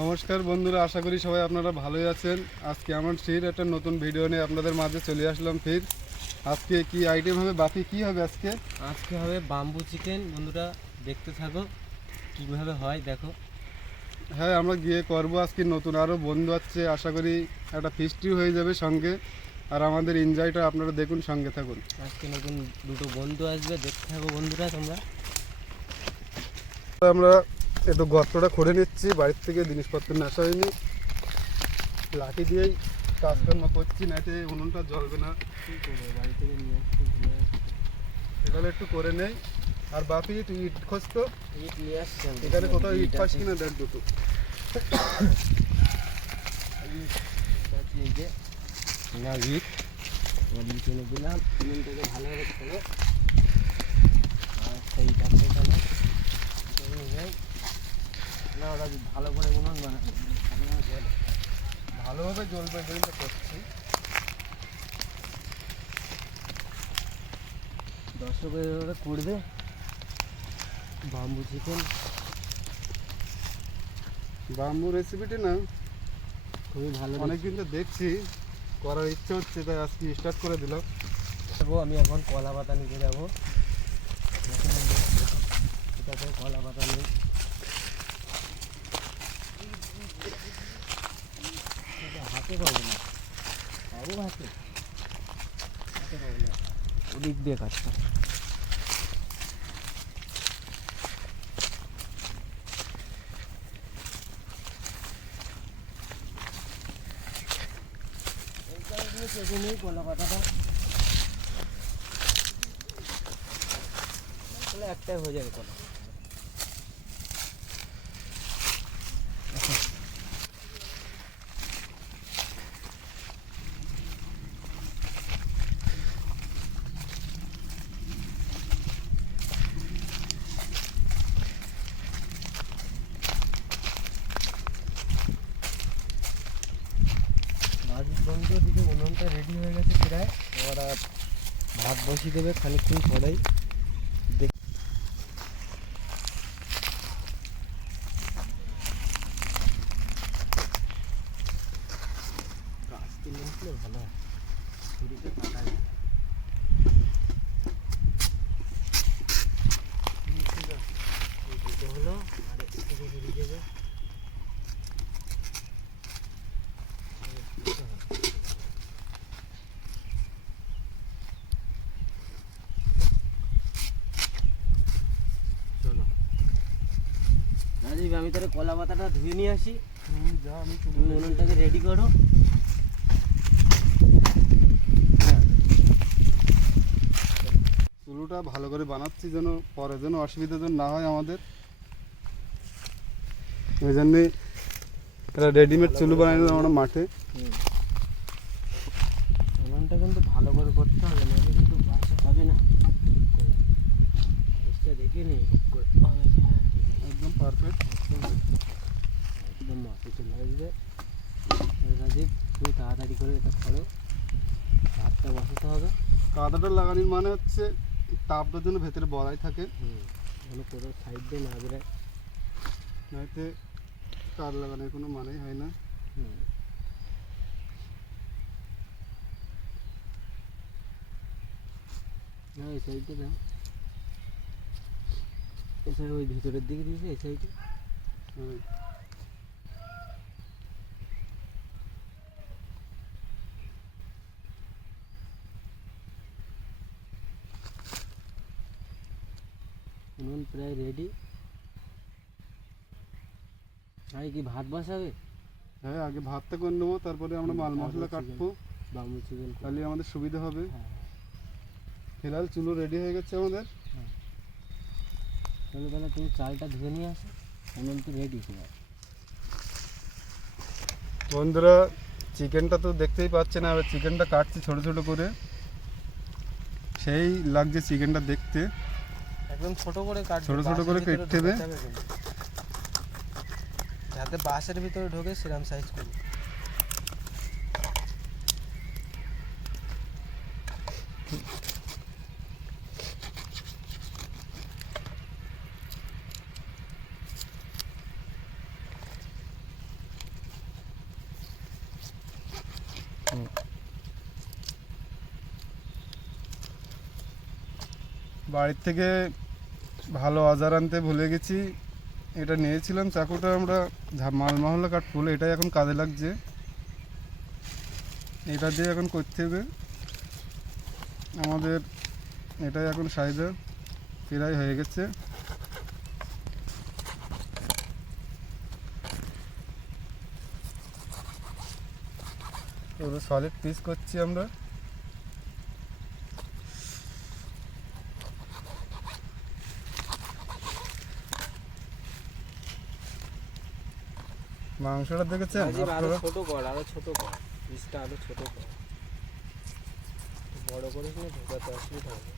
নমস্কার বন্ধুরা, আশা করি সবাই আপনারা ভালোই আছেন। আজকে আমার ফির একটা নতুন ভিডিও নিয়ে আপনাদের মাঝে চলে আসলাম। ফির আজকে কি আইটেম হবে বাপি, কি হবে আজকে? আজকে হবে বাম্বু চিকেন। বন্ধুরা দেখতে থাকো কীভাবে হয় দেখো। হ্যাঁ, আমরা গিয়ে করবো আজকে। নতুন আরও বন্ধু আছে, আশা করি একটা ফিস্টিও হয়ে যাবে সঙ্গে। আর আমাদের এনজয়টা আপনারা দেখুন, সঙ্গে থাকুন। আজকে নতুন দুটো বন্ধু আসবে, দেখতে থাকো বন্ধুরা তোমরা। আমরা একটু গর্তটা খুঁড়ে নিচ্ছি, বাড়ির থেকে জিনিসপত্র নেশা হয়নি, লাঠি দিয়েই কাজকর্ম করছি, না এতে উনুনটা জ্বলবে না। কী করবো, বাড়ি থেকে নিয়ে আসতে ভুলে এখানে একটু করে নেই। আর বাপি তুই ইট খোঁজ তো, ইট নিয়ে আসছি। এখানে কোথাও ইট পাস কিনা দেখ দুটো। এই যে না ইট ইট এনে দিলাম, উনুনটাকে ভালোভাবে করে। আর সেই ইট আছে এখানে, না ওরা ভালো করে উনুন বানাবে, ভালোভাবে জ্বলবে বলে করছি। দর্শকের ওরা করবে বাম্বু চিকেন। বাম্বু রেসিপিটি না খুবই ভালো, অনেকদিন তো দেখছি, করার ইচ্ছে হচ্ছে, তাই আজকে স্টার্ট করে দিলাম। আমি এখন কলা পাতা নিতে যাবো। এটাতে কলা পাতা নেই, হাতে পাবো না, পাবো হাতে হাতে পাবো না, ওদিক দিয়ে কাজটা। কেটে নেই কলা পাতাটা, তাহলে একটাই হয়ে যাবে কলা। বন্ধু দিকে উনুনটা রেডি হয়ে গেছে প্রায়। ওরা ভাত বসিয়ে দেবে খানিকক্ষণ পরেই। গাছ তুলে আসলে ভালো হয়, ছুরিতে কাটা যায়। দুটো হলো, আর একটু থেকে বেরিয়ে যাবে। চলো রাজীব, আমি তাহলে কলা পাতাটা ধুয়ে নিয়ে আসি। যা, আমি তুমি উনুনটাকে রেডি করো। চুলোটা ভালো করে বানাচ্ছি, যেন পরে যেন অসুবিধা যেন না হয় আমাদের। ওই জন্যে এটা রেডিমেড চুলো বানাই দিলাম আমরা মাঠে। উনুনটা কিন্তু ভালো করে করতে হবে, নাহলে কিন্তু বাসা হবে না। দেখে নি একদম পারফেক্ট। একদম মাটি চলে আসবে। রাজীব, তুমি তাড়াতাড়ি করে এটা করো, ভাতটা বসাতে হবে। কাদাটা লাগানোর মানে হচ্ছে তাপটা যেন ভেতরে বড়াই থাকে, ভালো করে সাইড দিয়ে না বেরোয়। নয়তো তার লাগানোর কোনো মানেই হয় না। না এই সাইডে দাও, এই সাইড ওই ভিতরের দিকে দিয়েছে, এই সাইডে। হ্যাঁ, উনুন প্রায় রেডি। আর কি ভাত বসাবে? হ্যাঁ, আগে ভাতটা করে নেবো, তারপরে আমরা মাল মশলা কাটবো, বাম্বু চিকেন তাহলে আমাদের সুবিধা হবে। হ্যাঁ, ফিলহাল চুলো রেডি হয়ে গেছে আমাদের। চলো তাহলে তুমি চালটা ধুয়ে নিয়ে আসো, উনুন তো রেডি ছিল। বন্ধুরা, চিকেনটা তো দেখতেই পাচ্ছেন, আর চিকেনটা কাটছি ছোট ছোট করে, সেই লাগছে চিকেনটা দেখতে। একদম ছোট করে কাট, ছোট ছোট করে কেটে দেবে, যাতে বাঁশের ভিতরে ঢোকে সেরকম সাইজ করবে। বাড়ির থেকে ভালো অজার আনতে ভুলে গেছি। এটা নিয়েছিলাম চাকুটা আমরা মাল মহল্লা কাটবো, এটাই এখন কাজে লাগছে। এটা দিয়ে এখন করতে হবে আমাদের, এটাই এখন সাইজে প্রায় হয়ে গেছে। এগুলো সলিড পিস করছি আমরা। মাংসটা দেখেছেন রাজীব, আরো আপনারা? ছোট কর, আরো ছোট কর, পিসটা আরো ছোট কর। বড় করিস না, ঢোকাতে অসুবিধা হবে।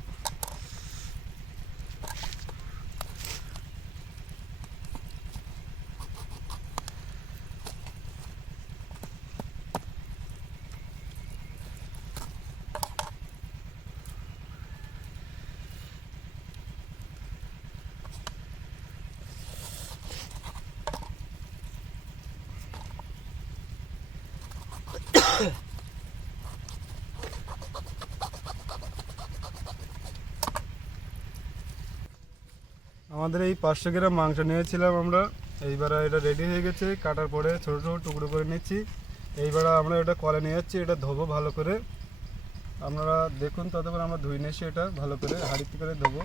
আমাদের এই 500 গ্রাম মাংস নিয়েছিলাম আমরা। এইবার এটা রেডি হয়ে গেছে, কাটার পরে ছোটো ছোটো টুকরো করে নিচ্ছি। এইবার আমরা এটা কলে নিয়ে যাচ্ছি, এটা ধোবো ভালো করে। আপনারা দেখুন, ততক্ষণ আমরা ধুয়ে নিয়েছি এটা ভালো করে, হাঁড়িতে করে ধোবো।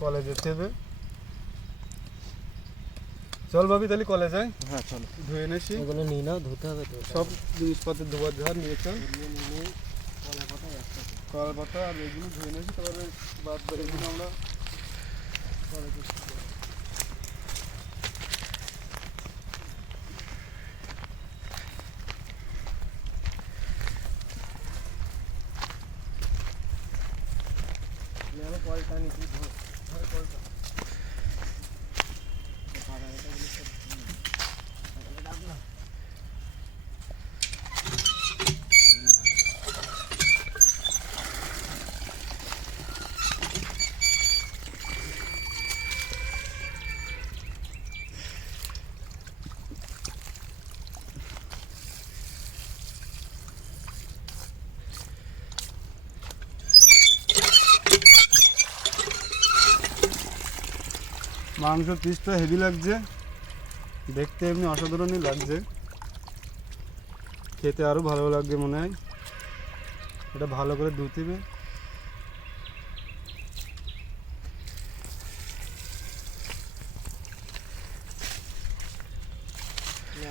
কলে যেতে হবে। চল ভাবি তাহলে কলে যাই। হ্যাঁ চলো, ধুয়ে এনেছি এগুলো নিয়ে নাও, ধুতে হবে তো। সব জিনিসপত্র ধোয়ার ঝাড় নিয়ে চল। নিয়ে কলা পাতা একটা কলা পাতা আর এগুলো ধুয়ে নিয়েছি, তারপরে বাদ এগুলো আমরা পরে করছি। আমি কলটা নিচ্ছি, ধর কলটা। পাতা এটাগুলো সব রাখ না। মাংসের পিসটা হেভি লাগছে, দেখতে এমনি অসাধারণই লাগছে, খেতে আরও ভালো লাগবে মনে হয়। এটা ভালো করে ধুতে হবে।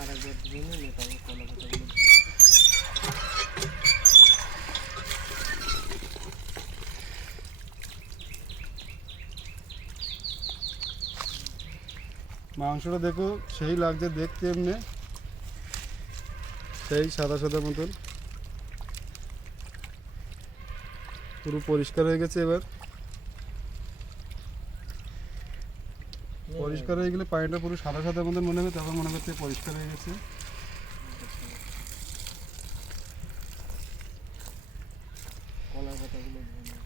আরেকবার ধুয়ে নিয়ে তারপর কলা পাতাগুলো মাংসটা দেখো সেই লাগছে দেখতে, এমনি সেই সাদা সাদা মতন পুরো পরিষ্কার হয়ে গেছে। এবার পরিষ্কার হয়ে গেলে পানিটা পুরো সাদা সাদা মতন মনে হবে, তখন মনে হচ্ছে পরিষ্কার হয়ে গেছে। কলা পাতাগুলো ধুয়ে নাও।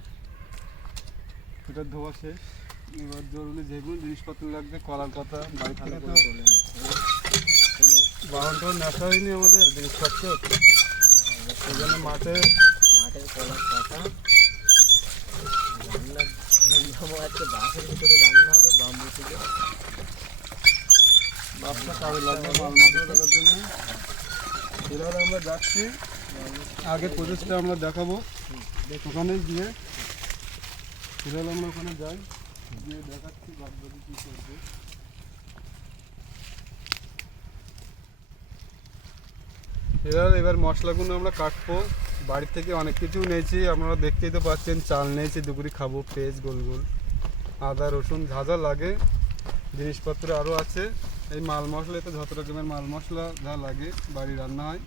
এটা ধোয়া শেষ। এবার জরুরি যেগুলো জিনিসপত্র লাগবে, কলার পাতা বাড়ি থেকে তো বাহনটা নেশা হয়নি আমাদের জিনিসপত্র, সেই জন্য মাঠের কলার পাতা রান্না। আজকে বাঁশের ভিতরে রান্না হবে, বাম্বু থেকে। বাসটা কাজে লাগবে মাল মশলা রাখার জন্য। এবার আমরা যাচ্ছি, আগে প্রসেসটা আমরা দেখাবো ওখানে গিয়ে। এবার আমরা ওখানে যাই, গিয়ে দেখাচ্ছি বাদবাকি কী করবে। এবার মশলাগুলো আমরা কাটবো। বাড়ি থেকে অনেক কিছু নিয়েছি, আপনারা দেখতেই তো পাচ্ছেন। চাল নিয়েছি দুপুরি খাবো, পেঁয়াজ গোল গোল, আদা রসুন যা যা লাগে, জিনিসপত্র আরও আছে। এই মাল মশলা তো যত রকমের মাল মশলা যা লাগে বাড়ি রান্না হয়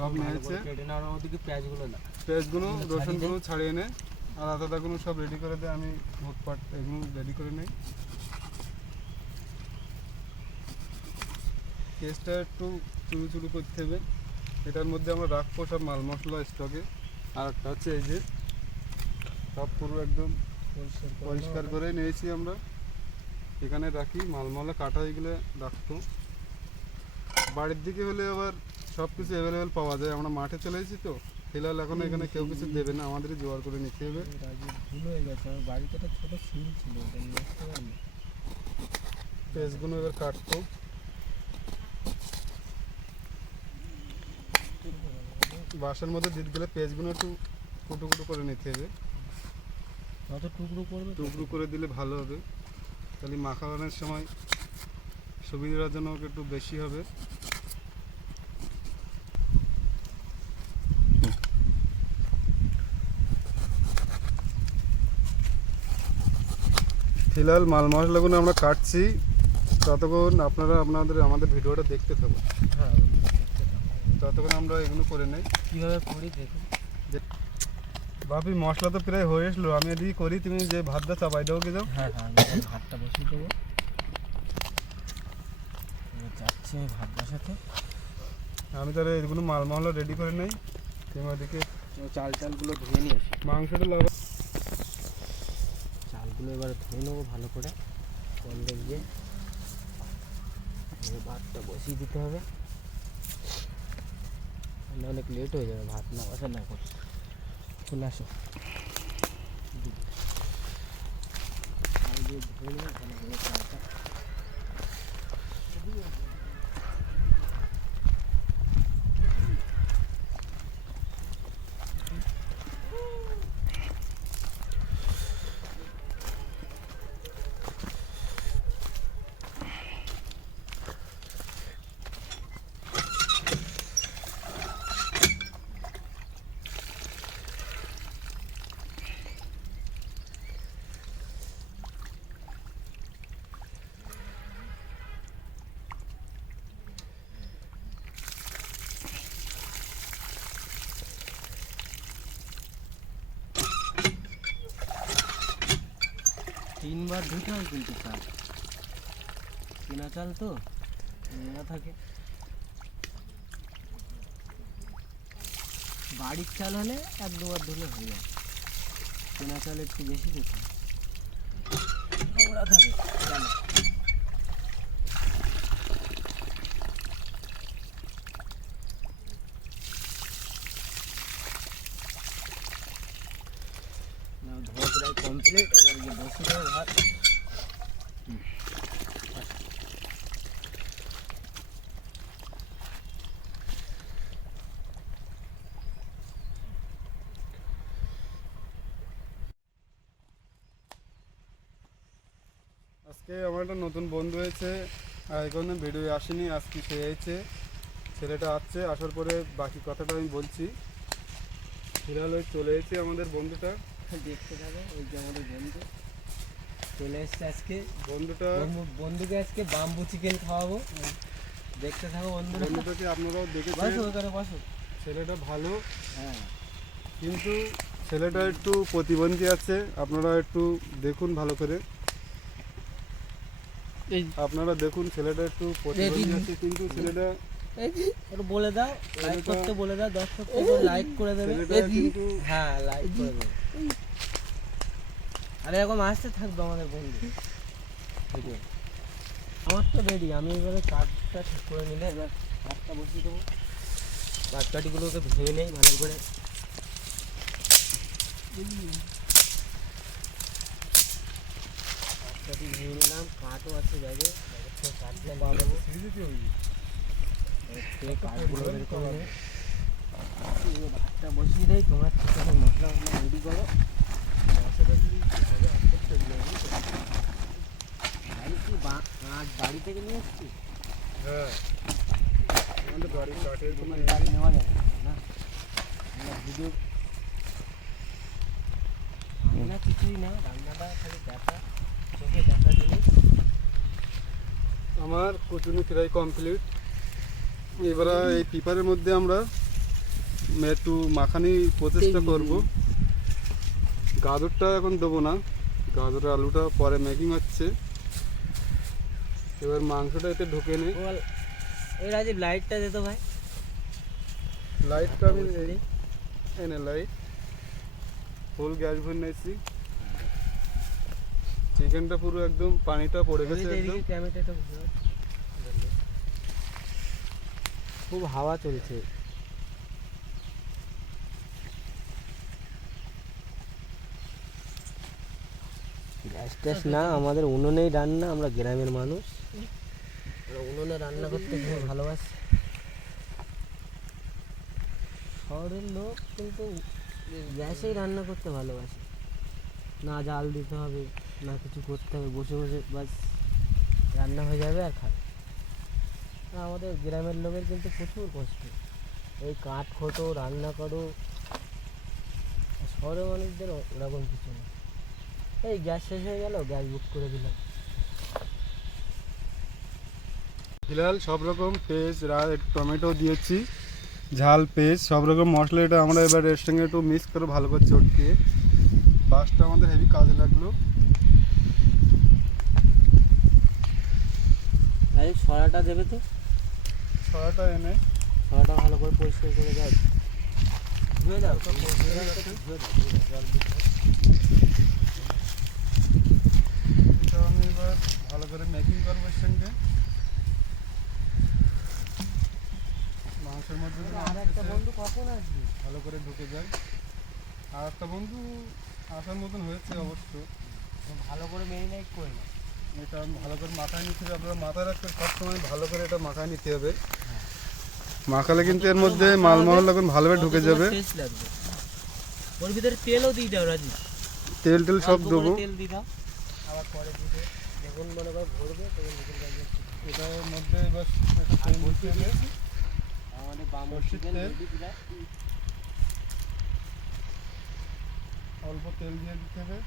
সব নিয়েছে। ওদিকে পেঁয়াজগুলো না, পেঁয়াজগুলো রসুনগুলো ছাড়িয়ে নে, আর আদাগুলো সব রেডি করে দে। আমি ভোটপাট এগুলো রেডি করে নেই। কেসটা একটু চুরু চুরু করতে হবে। এটার মধ্যে আমরা রাখবো সব মাল মশলা স্টকে। আর একটা হচ্ছে এই যে সব পুরো একদম পরিষ্কার করে নিয়েছি আমরা, এখানে রাখি। মাল মশলা কাটা এগুলো রাখতো। বাড়ির দিকে হলে আবার সব কিছু অ্যাভেলেবেল পাওয়া যায়, আমরা মাঠে চলে এসেছি তো ফিলহাল এখন এখানে কেউ কিছু দেবে না, আমাদেরই জোগাড় করে নিতে হবে। রাজীব ভুল হয়ে গেছে, আমার বাড়িতে একটা ছোটো শিল ছিল, ওটা নিয়ে আসতে পারলি? পেঁয়াজগুলো এবার কাটবো। বাঁশের মধ্যে দিতে গেলে পেঁয়াজগুলো একটু কুটু কুটু করে নিতে হবে। কত টুকরো করবে? টুকরো করে দিলে ভালো হবে, তাহলে মাখানোর সময় সুবিধাজনক একটু বেশি হবে। ফিলহাল মাল মশলাগুলো আমরা কাটছি, ততক্ষণ আপনারা আমাদের ভিডিওটা দেখতে থাকুন। হ্যাঁ, ততক্ষণ আমরা এগুলো করে নেই। কীভাবে করি দেখুন। বাপি মশলা তো প্রায় হয়ে এসলো, আমি এদিকে করি, তুমি যে ভাতটা চাপাই দেবো কি যাও। হ্যাঁ হ্যাঁ, আমি ভাতটা বসিয়ে দেবো। এবার যাচ্ছি আমি ভাত বসাতে। আমি তাহলে এগুলো মাল মশলা রেডি করে নেই, তুমি ওদিকে চালগুলো ধুয়ে নিয়ে আসি। মাংসটা লাভ। চালগুলো এবার ধুয়ে নেবো ভালো করে, কল দিয়ে ভাতটা বসিয়ে দিতে হবে, তাহলে অনেক লেট হয়ে যাবে ভাত না বসানো এখন। চলে আসো, চাল দিয়ে ধুয়ে নেবো ভালো করে চালটা। 3 বার ধুতে হয় কিন্তু চাল, কেনা চাল তো নোংরা থাকে। বাড়ির চাল হলে 1-2 বার ধুলে হয়ে যায়, কেনা চাল একটু বেশি ধুতে হয়, নোংরা থাকে চালে। ধোয়া প্রায় কমপ্লিট, এবার গিয়ে বসে দেবো ভাত। আজকে আমার একটা নতুন বন্ধু হয়েছে, আর এখানে ভিডিও আসেনি, আজকে সে হয়েছে, ছেলেটা আসছে, আসার পরে বাকি কথাটা আমি বলছি। ফিলহাল ওই চলে এসেছে আমাদের বন্ধুটা, দেখতে থাকো, ওই যে আমাদের বন্ধু চলে এসছে আজকে। বন্ধুটা বন্ধুকে আজকে বাম্বু চিকেন খাওয়াবো, দেখতে থাকো বন্ধুরা। বন্ধুটাকে আপনারাও বসো দেখেছেন, ওখানে বসো। ছেলেটা ভালো, হ্যাঁ, কিন্তু ছেলেটা একটু প্রতিবন্ধী আছে, আপনারা একটু দেখুন ভালো করে। আপনারা দেখুন ছেলেটা একটু প্রতিবন্ধী আছে, কিন্তু ছেলেটা একটু বলে দাও, লাইক করতে বলে দাও, দর্শককে লাইক করে দেবে। ছেলেটা কিন্তু হ্যাঁ, লাইক করে দেবে। আরে এরকম আসতে থাকবে আমাদের বন্ধু ভিডিও। আমার তো রেডি, আমি এবারে কাঠটা ঠিক করে নিলে এবার কাঠটা বসিয়ে দেবো। কাঠকাঠিগুলোকে ভেঙে নেই ভালো করে। কাঠকাঠি ভেঙে নিলাম, কাঠও আছে ব্যাগে, ব্যাগের থেকে কাঠটা নিয়ে নেবো। কাঠগুলো বের করে নেবো। ভাতটা বসিয়ে দেয়, তোমরা ঠিকঠাক মশলা রেডি করো। বাড়ি থেকে নিয়ে এসছি। হ্যাঁ, আমাদের বাড়ির কাঠের কোনো কাঠ নেওয়া যায় না, ভিডিও রান্না কিছুই না, রান্নাটা খালি দেখা, চোখে দেখা জিনিস। আমার কুচুনি ফ্রাই কমপ্লিট। এবার এই পেপারের মধ্যে আমরা একটু মাখানি প্রচেষ্টা করব। গাজরটা এখন দেবো না, গাজর আলুটা পরে মেকিং হচ্ছে। এবার মাংসটা এতে ঢুকে নেই। এই রাজীব লাইটটা দে তো ভাই। লাইটটা আমি এনে লাইট ফুল গ্যাস ভরে নিয়েছি। চিকেনটা পুরো একদম পানিটা পড়ে গেছে একদম। ক্যামেরাটা খুব হাওয়া চলছে। গ্যাস ট্যাস না, আমাদের উনুনেই রান্না, আমরা গ্রামের মানুষ, আমরা উনুনে রান্না করতে খুব ভালোবাসি। শহরের লোক কিন্তু গ্যাসেই রান্না করতে ভালোবাসে, না জাল দিতে হবে না কিছু করতে হবে, বসে বসে বাস রান্না হয়ে যাবে আর খাবে। আর আমাদের গ্রামের লোকের কিন্তু প্রচুর কষ্ট, এই কাঠ খোটো রান্না করো। আর শহরের মানুষদের ওরকম কিছু না, এই গ্যাস শেষ হয়ে গেল গ্যাস বুক করে দিলাম। হিলাল সব রকম পেঁয়াজ টমেটো দিয়েছি, ঝাল পেঁয়াজ সব রকম মশলা, এটা আমরা এবার এর সঙ্গে একটু মিক্স করে ভালো করে চটকিয়ে, বাসটা আমাদের হেভি কাজে লাগলো। সরাটা দেবে তো, ছড়াটা এনে সরাটা ভালো করে পরিষ্কার করে দাও, ধুয়ে দাও, এটা আমি এবার ভালো করে মেকিং করবো এর সঙ্গে। মাংসের মধ্যে যেন আর একটা বন্ধু কখন আসবে? ভালো করে ঢুকে যায়। আর একটা বন্ধু আসার মতন হয়েছে অবশ্য। ভালো করে মেরিনেট করে নাও। এটা ভালো করে মাথায় নিতে হবে, আপনারা মাথায় রাখতে সবসময় ভালো করে এটা মাথায় নিতে হবে। মাখালে কিন্তু এর মধ্যে মাল মশলা ভালোভাবে ঢুকে যাবে। টেস্ট লাগবে। ওর ভিতরে তেলও দিয়ে দাও রাজি, তেল টেল সব অল্প দেবো। করে তেল দিয়ে দাও, আবার পরে দিবে যখন মনে করো ভরবে তখন দেখুন গাড়ি এটার মধ্যে এবার একটু তেল দিতে হবে, আমাদের বাম সরষের তেল তেল। রেডি দিলা। অল্প তেল দিয়ে দিতে হবে,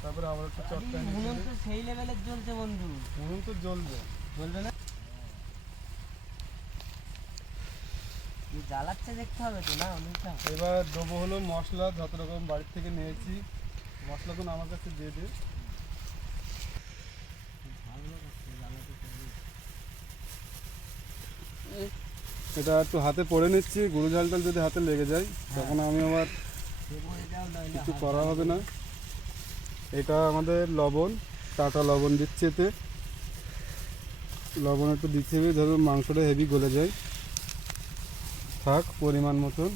তারপরে আবার একটু চটকায় নিতে উনুন হবে। তো সেই লেভেলের জ্বলছে বন্ধু, উনুন তো জ্বলবে। জ্বলবে না? কি জ্বালাচ্ছে দেখতে হবে তো না উনুনটা। এবার দেবো হলো মশলা, যত রকম বাড়ির থেকে নিয়েছি মশলাগুলো আমার কাছে দিয়ে দিই। এটা একটু হাতে পড়ে নিচ্ছি, গুঁড়ো ঝাল টাল যদি হাতে লেগে যায় তখন আমি আবার কিছু করা হবে না। এটা আমাদের লবণ, টাটা লবণ দিচ্ছি, এতে লবণ একটু দিতে হবে, ধরুন মাংসটা হেভি গলে যায়, থাক পরিমাণ মতন।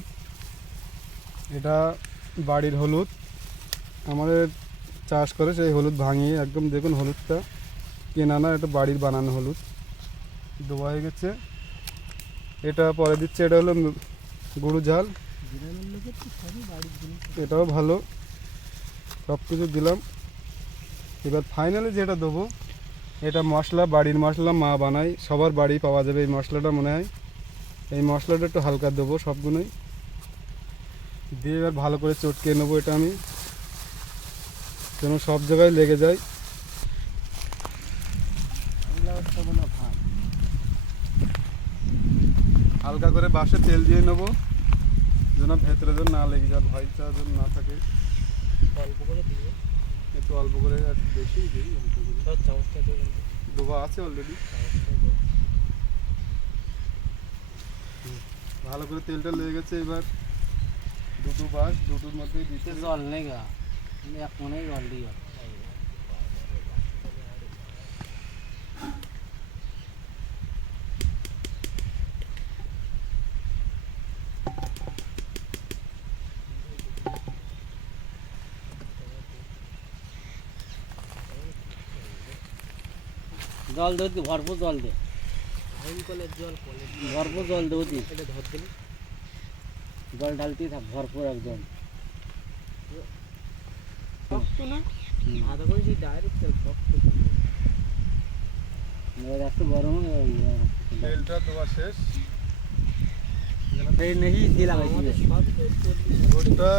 এটা বাড়ির হলুদ, আমাদের চাষ করে সেই হলুদ ভাঙিয়ে একদম দেখুন হলুদটা কেনা না, এটা বাড়ির বানানো হলুদ, ধোয়া হয়ে গেছে। এটা পরে দিচ্ছে, এটা হলো গুঁড়ো ঝাল, এটাও ভালো, সব কিছু দিলাম। এবার ফাইনালি যেটা দেবো, এটা মশলা, বাড়ির মশলা, মা বানায়, সবার বাড়ি পাওয়া যাবে এই মশলাটা মনে হয়। এই মশলাটা একটু হালকা দেবো সবগুলোই দিয়ে, এবার ভালো করে চটকিয়ে নেবো এটা আমি, যেন সব জায়গায় লেগে যায়। হালকা করে বাসে তেল দিয়ে নেবো, যেন ভেতরে যেন না লেগে যায়, ভয়টা যেন না থাকে। অল্প করে দিয়ে একটু অল্প করে, একটু বেশি দিই, অল্প করে চামচটা দিয়ে ডোবা আছে অলরেডি। ভালো করে তেলটা লেগে গেছে, এবার দুটো বাস, দুটোর মধ্যেই দিতে হবে। জল নেই গা, এক মনে জল দিও। জল দেবো, ভরপুর জল দে, কলের জল, ভরপুর জল দেবো, এটা ধর দিলি জল ঢালতেই থাক ভরপুর একদম। শক্ত না আধা করে সেই ডাইরেক্ট তেল শক্ত, একটু গরম তেলটা দেওয়া শেষ। দিলাম। গোশটা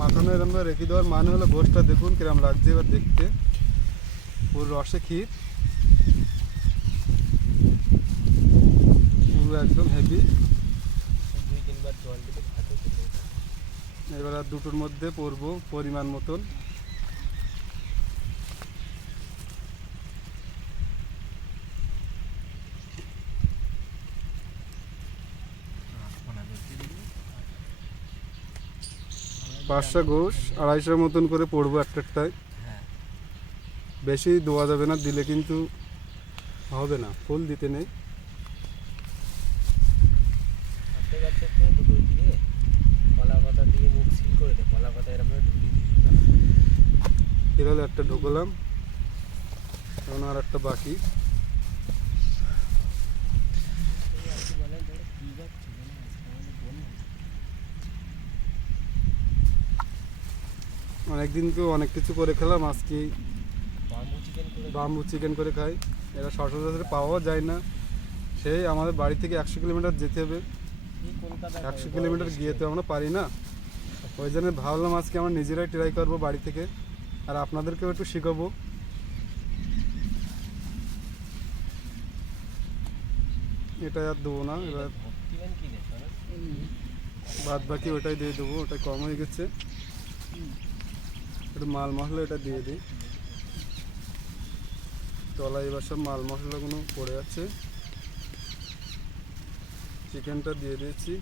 মাখানো এরকম রেখে দেওয়ার মানে হলো, গোশটা দেখুন কিরম লাগছে এবার দেখতে, পুরো রসে ক্ষীর, পুরো একদম হেভি। 2-3 বার জল দিলে ভাতে এবার আর দুটোর মধ্যে পরবো পরিমাণ মতন। পাঁচটা গোশ 250 মতন করে পড়বো একটাটায়, বেশি দেওয়া যাবে না, দিলে কিন্তু হবে না, ফুল দিতে নেই। দুটো দিয়ে কলা পাতা দিয়ে মুখ সিল করে দে, কলা পাতা এরকম ঢুকিয়ে দিই। হলো একটা ঢুকলাম, এখন আর একটা বাকি। অনেকদিন তো অনেক কিছু করে খেলাম, আজকে বাম্বু চিকেন করে খাই। এটা সচরাচর পাওয়া যায় না, সেই আমাদের বাড়ি থেকে 100 কিলোমিটার যেতে হবে। 100 কিলোমিটার গিয়ে তো আমরা পারি না, ওই জন্য ভাবলাম আজকে আমরা নিজেরাই ট্রাই করবো বাড়ি থেকে, আর আপনাদেরকেও একটু শেখাবো। এটা আর দেবো না, এবার বাদ বাকি ওটাই দিয়ে দেবো, ওটা কম হয়ে গেছে। একটু মাল মশলা এটা দিয়ে দিই, তলায় এবার সব মাল মশলাগুলো পড়ে যাচ্ছে। চিকেনটা দিয়ে দিয়েছি,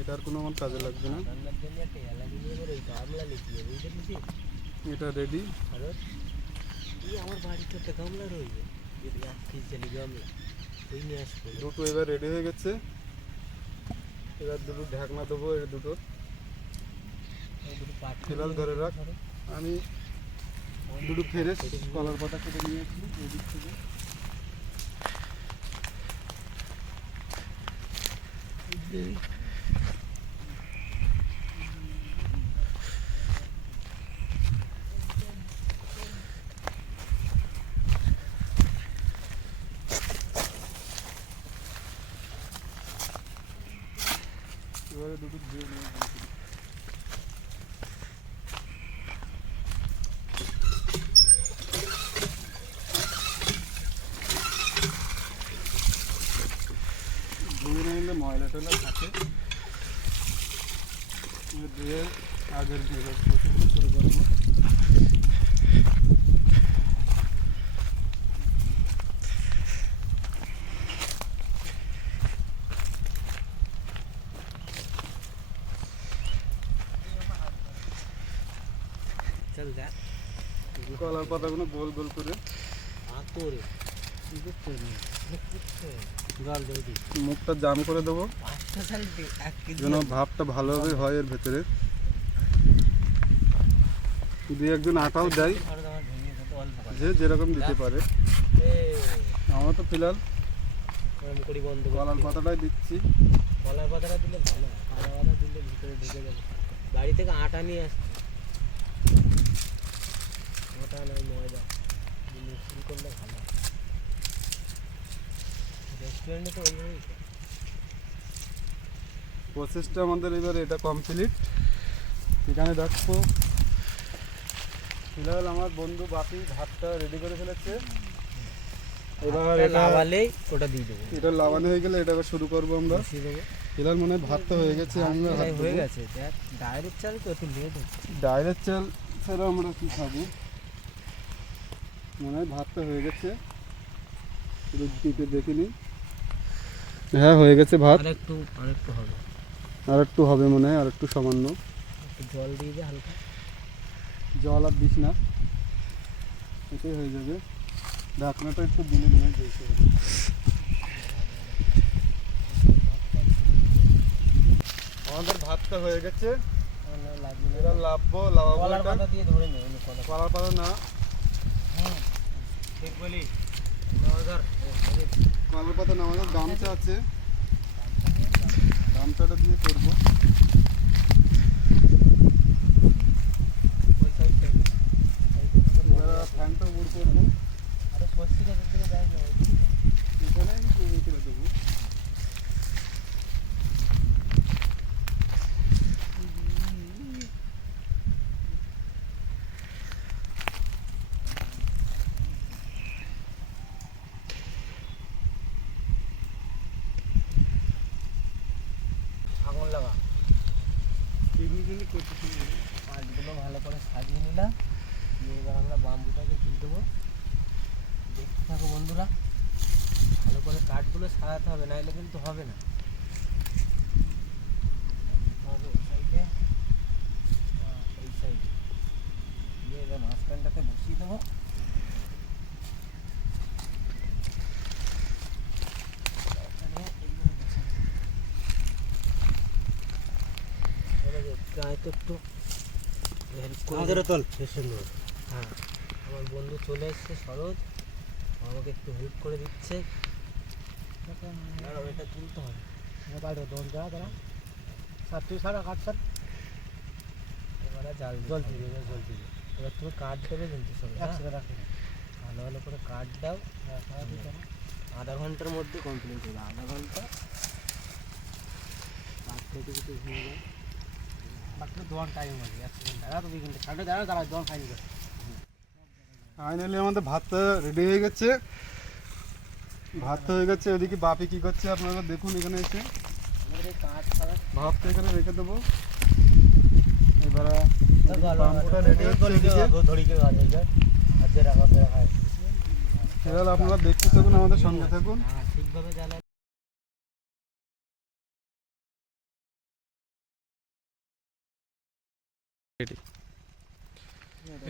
এটার কোনো আমার কাজে লাগবে না। এটা রেডি। আমার বাড়িতে একটা গামলা রয়েছে, গামলা ওই নিয়ে আসবো। দুটো এবার রেডি হয়ে গেছে, এবার দুটো ঢাকনা দেবো। এর দুটো ফিলাল ধরে রাখ, আমি দুটো ফ্রেশ কলার পাতা কেটে নিয়েছি এই দিক থেকে। এবারে দুটো দিয়ে নিয়ে ধুয়ে নিলে ময়লা টয়লা থাকে, ধুয়ে আগের দিয়ে প্রসেসটা শুরু করবো। চল দেখ কলার পাতাগুলো গোল গোল করে জল দিয়ে দিই, মুখটা জাম করে দেবো, যেন ভাবটা ভালোভাবে হয় এর ভেতরে। দুই একজন আটাও দেয়, যে যেরকম দিতে পারে। আমরা তো ফিলহাল মুখড়ি বন্ধ কলার পাতাটাই দিচ্ছি। কলার পাতাটা দিলে ভালো, কলার পাতা দিলে ভিতরে ঢুকে যাবে। বাড়ি থেকে আটা নিয়ে আসছি, আটা নয় ময়দা মিক্সিং করলে ভালো। রেস্টুরেন্টে তো ওইভাবেই প্রসেসটা আমাদের এবার এটা কমপ্লিট। এখানে দেখো ফিলহাল আমার বন্ধু বাপি ভাতটা রেডি করে ফেলেছে। এবার এটা লাভালেই ওটা দিয়ে দেবো, এটা লাগানো হয়ে গেলে এটা এবার শুরু করবো আমরা। ফিলহাল মনে হয় ভাতটা হয়ে গেছে, আমি হয়ে গেছে। দেখ ডাইরেক্ট চাল তো একটু লেট হচ্ছে। ডাইরেক্ট চাল ছাড়া আমরা কি খাবো। মনে হয় ভাতটা হয়ে গেছে, একটু টিপে দেখে নিই। হ্যাঁ হয়ে গেছে ভাত, আরেকটু হবে, আর একটু হবে মনে হয়, আর একটু সামান্য। একটু জল দিয়ে দে হালকা। জল আর দিস না, এটাই হয়ে যাবে। ঢাকনাটা একটু দিলে মনে হয় দিয়েছে। আমাদের ভাতটা হয়ে গেছে, এবার লাভাবো কলার এটা। পাতা দিয়ে ধরে নে, কলার পাতা না, ঠিক বলি। কলার পাতা না, আমাদের গামছা আছে, গামছাটা দিয়ে করবো। ওই সাইডটা এবার ফ্যানটা উপর করবো, আরে সস্তি কত দিকে যায় না ওই দিকে। এখানে আমি করে দেবো। আগুন লাগা, কাঠগুলো ভালো করে সাজিয়ে নিলাম। দিয়ে এবার আমরা বাম্বুটাকে দিয়ে দেবো। দেখতে থাকো বন্ধুরা, ভালো করে কাঠগুলো সাজাতে হবে, নাইলে কিন্তু হবে না। এই সাইডে, এই সাইডে দিয়ে এবার মাঝখানটাতে বসিয়ে দেবো। গায়ে তো একটু হেল্প করে তোল, হ্যাঁ আমার বন্ধু চলে এসছে সরোজ, আমাকে একটু হেল্প করে দিচ্ছে। দাঁড়াও, এটা তুলতে হবে। মোবাইলটা দোন যা দাঁড়া স্যার, তুই সারা কাট স্যার। এবারে জাল জল দিবে, জল দিবে। এবার তুমি কাঠ দেবে কিন্তু সব একসাথে রাখি না। ভালো ভালো করে কাঠ দাও। সারা দিতে না। আধা ঘন্টার মধ্যে কমপ্লিট হবে, আধা ঘন্টা। কাঠ থেকে কিছু হয়ে যায়। মাত্র দোয়ান টাইম আছে, 1 সেকেন্ড দাঁড়া, তুমি কিন্তু সাইডে দাঁড়া, দাঁড়া দোয়ান ফাইন করে। ফাইনালি আমাদের ভাতটা রেডি হয়ে গেছে। ভাত হয়ে গেছে। ওদিকে বাপি কি করছে আপনারা দেখুন এখানে এসে। আমাদের এই কাঠ ছাড়া ভাতটা এখানে রেখে দেবো। এবার বাম্বুটা রেডি হচ্ছে এদিকে। এবার আপনারা দেখতে থাকুন, আমাদের সঙ্গে থাকুন। ঠিকভাবে জ্বালা।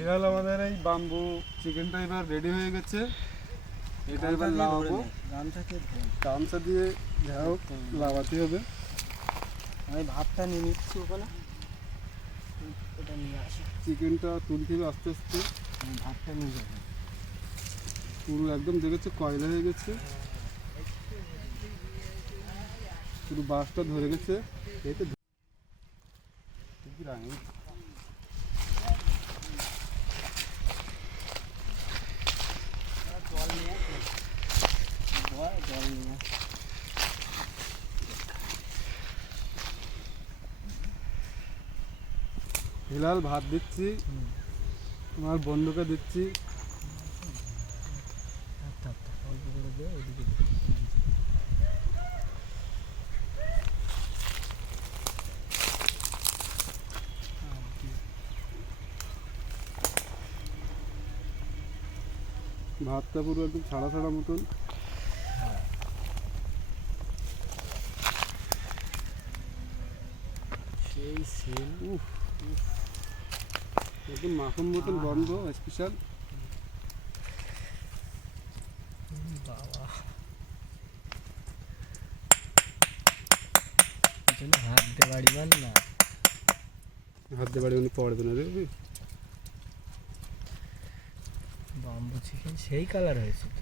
এবার আমাদের এই বাম্বু চিকেনটা এবার রেডি হয়ে গেছে। এটা এবার লাগাবো গামছা দিয়ে, যাই হোক লাগাতে হবে। আমি ভাতটা নিয়ে নিচ্ছি ওখানে, ওটা নিয়ে আসি। চিকেনটা তুলতে হবে আস্তে আস্তে। আমি ভাতটা নিয়ে যাবো। পুরো একদম দেখেছে কয়লা হয়ে গেছে, পুরো বাসটা ধরে গেছে। এই তো জল নিয়ে জল নিয়ে হিলাল ভাত দিচ্ছি, আমার বন্ধুকে দিচ্ছি। অল্প করে দে, ওদিকে ভাতটা পুরো একদম ছাড়া ছাড়া মতন। সেই সেল। উফ, একদম মাখন মতন গন্ধ স্পেশাল। বাবা, জন্য হাত দে বাড়িবার না। হাত দিয়ে বাড়ি পড়ে দেন রে। বাম্বু চিকেন সেই কালার হয়েছে তো।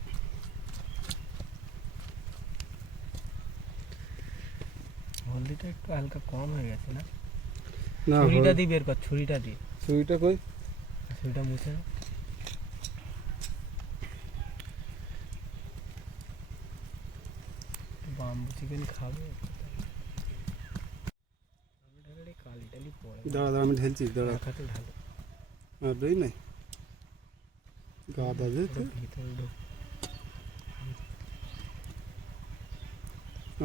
হলদিটা একটু হালকা কম হয়ে গেছে না? না ছুরিটা দিয়ে বের কর, ছুরিটা দিয়ে। সুইটা কই? ছুরিটা মুছে না। বাম্বু চিকেন খাবে? কালি টালি পড়ে দাঁড়া দাঁড়া, আমি ঢেলছি, দাঁড়া। খাতে ঢালো। আর রই নাই গাদা যেতে ভিতরে ঢোক।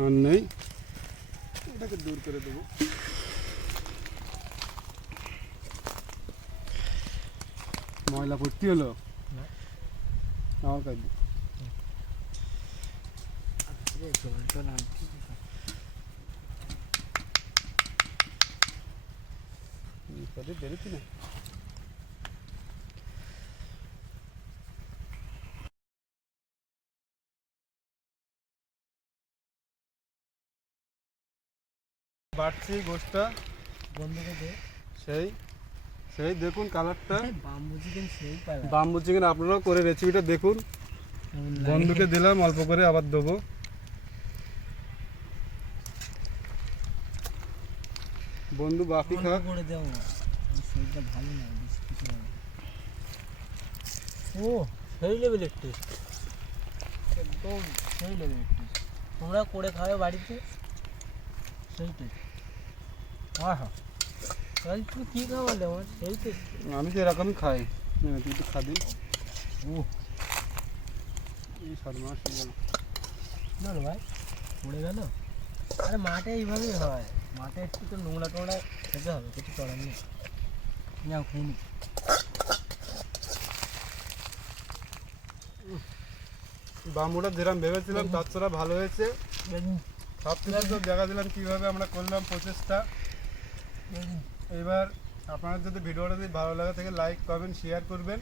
আর নেই, এটাকে দূর করে দেবো। ময়লা ভর্তি হলো না। আমার কাজ জলটা লাগছে। বেরোচ্ছি না। বাড়ছি গোষ্ঠটা বন্ধুকে দে। সেই সেই দেখুন কালারটা। বাম্বু চিকেন সেই কালার। বাম্বু চিকেন আপনারাও করে রেসিপিটা দেখুন। বন্ধুকে দিলাম, অল্প করে আবার দেবো। বন্ধু বাপি খাক। করে দাও, সেইটা ভালো না, বেশি কিছু না। ও সেই লেভেলের টেস্ট, একদম সেই লেভেলের টেস্ট। তোমরা করে খাবে বাড়িতে, সেই টেস্ট। হ্যাঁ হ্যাঁ, তাহলে তুমি কী খাওয়ালে আমার? সেই টেস্ট। আমি তো এরকমই খাই। তুই তো খাবি। ও এই 7 মাস হয়ে গেল। না রে ভাই, পড়ে গেল। আরে মাঠে এইভাবেই হয়, মাঠে একটু তো নোংরা টোংরা খেতে হবে, কিছু করার নেই। নাও খেয়ে নি। বাম্বুটা যেরকম ভেবেছিলাম তার ছাড়া ভালো হয়েছে। সব কিছু তো দেখা দিলাম কীভাবে আমরা করলাম প্রচেষ্টা। এবার আপনাদের যদি ভিডিওটা যদি ভালো লাগে থাকে লাইক কমেন্ট শেয়ার করবেন।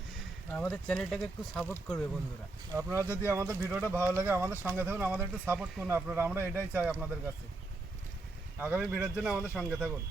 আমাদের চ্যানেলটাকে একটু সাপোর্ট করবে বন্ধুরা। আপনারা যদি আমাদের ভিডিওটা ভালো লাগে আমাদের সঙ্গে থাকুন, আমাদের একটু সাপোর্ট করুন আপনারা। আমরা এটাই চাই আপনাদের কাছে। আগামী ভিডিওর জন্য আমাদের সঙ্গে থাকুন।